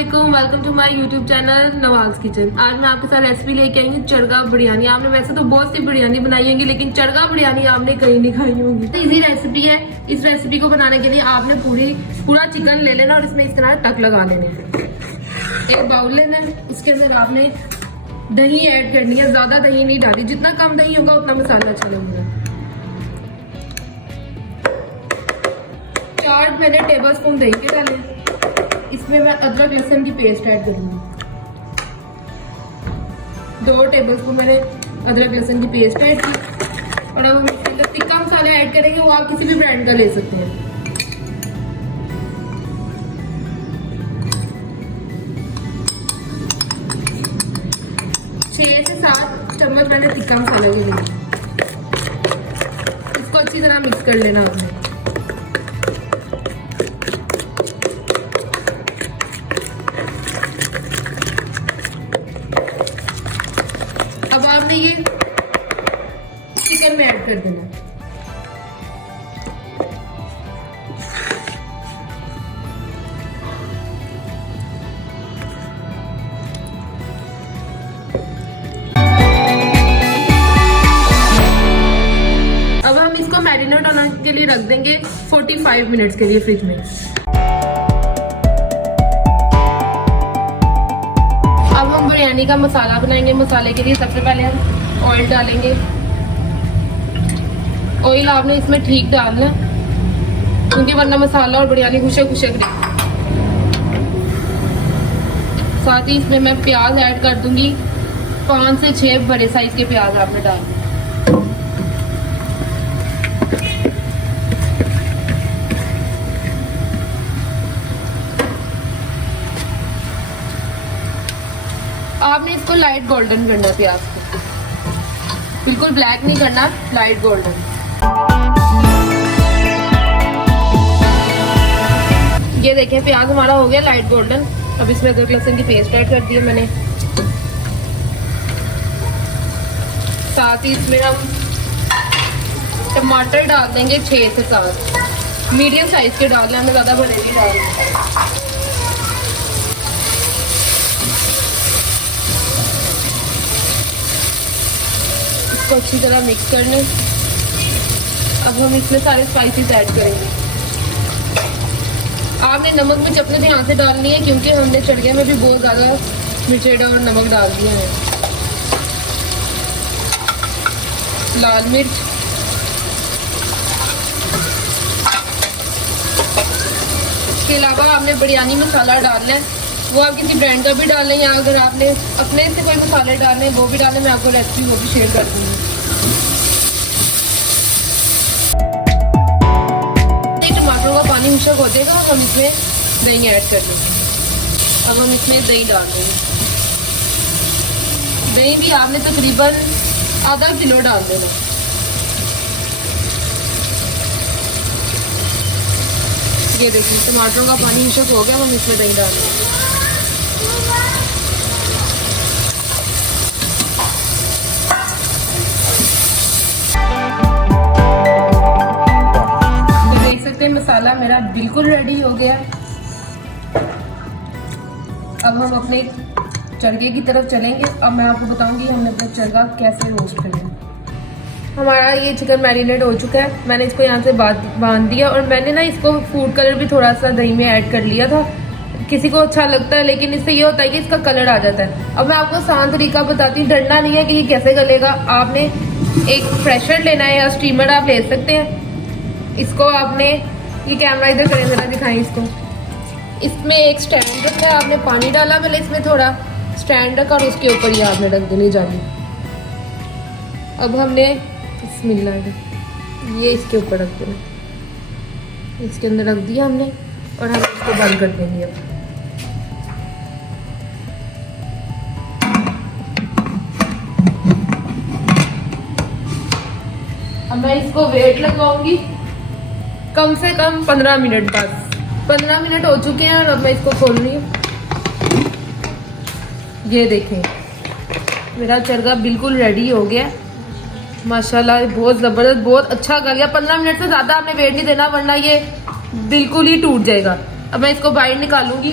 अस्सलामुअलैकुम, welcome to my YouTube channel Nawaz kitchen. आज मैं आपके साथ रेसिपी लेके आई हूँ चरगा बिरयानी। आपने वैसे तो बहुत सी बिरयानी बनाई होगी, लेकिन चरगा बिरयानी आपने कहीं नहीं खाई होगी। तो इजी रेसिपी है। इस रेसिपी को बनाने के लिए आपने पूरा चिकन ले लेना और इसमें इस तरह टक लगा लेने। एक बाउल लेना है, उसके अंदर आपने दही ऐड करनी है। ज्यादा दही नहीं डाली, जितना कम दही होगा उतना मसाला अच्छा लगेगा। 4 मैंने टेबल स्पून दही के डाले। इसमें मैं अदरक लहसुन की पेस्ट ऐड करूंगी। 2 टेबल स्पून मैंने अदरक लहसुन की पेस्ट ऐड की। और अब हम इसके अंदर टिक्का मसाला ऐड करेंगे, वो आप किसी भी ब्रांड का ले सकते हैं। छह से 7 चम्मच मैंने टिक्का मसाला के लिए। इसको अच्छी तरह मिक्स कर लेना आपने। अब आपने ये चिकन में ऐड कर देना। अब हम इसको मैरिनेट होने के लिए रख देंगे 45 मिनट्स के लिए फ्रिज में। अब हम बिरयानी का मसाला बनाएंगे। मसाले के लिए सबसे पहले हम ऑयल डालेंगे। ऑयल आपने इसमें ठीक डालना, क्योंकि वरना मसाला और बिरयानी खुशक खुशक रहे। साथ ही इसमें मैं प्याज ऐड कर दूंगी। 5 से 6 बड़े साइज के प्याज आपने डालने। आपने इसको लाइट गोल्डन करना, प्याज को बिल्कुल ब्लैक नहीं करना, लाइट गोल्डन। ये देखें प्याज हमारा हो गया लाइट गोल्डन। अब इसमें अदरक लहसुन की पेस्ट ऐड कर दी है मैंने। साथ ही इसमें हम टमाटर डाल देंगे 6 से 7 मीडियम साइज के डालना, हमें ज्यादा बड़े नहीं डालना। इसको अच्छी तरह मिक्स कर लें। अब हम इसमें सारे स्पाइसेस ऐड करेंगे। आपने नमक मिर्च अपने ध्यान से डालनी है, क्योंकि हमने चरगे में भी बहुत ज़्यादा मिर्च और नमक डाल दिया है। लाल मिर्च, इसके अलावा आपने बिरयानी मसाला डालना है। वो आप किसी ब्रांड का भी डालें, या अगर आपने अपने से कोई मसाले डालने हैं वो भी डालें। मैं आपको रेसिपी वो भी शेयर कर दूँगी। टमाटरों का पानी खुशक हो जाएगा, हम इसमें दही ऐड कर देंगे। अब हम इसमें दही डाल देंगे। दही भी आपने तकरीबन आधा किलो डाल देना। ये देखिए टमाटरों का पानी खुशक हो गया, हम इसमें दही डाल देंगे। मसाला मेरा बिल्कुल रेडी हो गया। अब हम अपने चरगे की तरफ चलेंगे। अब मैं आपको बताऊंगी हमने अपना चरगा कैसे रोस्ट करना। हमारा ये चिकन मैरिनेट हो चुका है। मैंने इसको यहाँ से बांध दिया, और मैंने ना इसको फूड कलर भी थोड़ा सा दही में ऐड कर लिया था। किसी को अच्छा लगता है, लेकिन इससे ये होता है कि इसका कलर आ जाता है। अब मैं आपको आसान तरीका बताती हूँ, डरना नहीं है कि ये कैसे गलेगा। आपने एक प्रेशर लेना है, या स्टीमर आप ले सकते हैं। इसको आपने, ये कैमरा इधर करें जरा, दिखाएं इसको। इसमें एक स्टैंड रखा है, आपने पानी डाला पहले इसमें थोड़ा, स्टैंड रखा और उसके ऊपर ये आपने रख देनी जाली। अब हमने बिस्मिल्लाह ये इसके ऊपर रख देना, इसके अंदर रख दिया हमने, और हम इसको बंद कर देंगे। अब मैं इसको वेट लगाऊंगी कम से कम 15 मिनट। बस 15 मिनट हो चुके हैं, और अब मैं इसको खोल रही हूँ। ये देखें मेरा चरगा बिल्कुल रेडी हो गया। माशाल्लाह बहुत ज़बरदस्त, बहुत अच्छा गल गया। 15 मिनट से ज़्यादा आपने वेट नहीं देना, वरना ये बिल्कुल ही टूट जाएगा। अब मैं इसको बाहर निकालूंगी।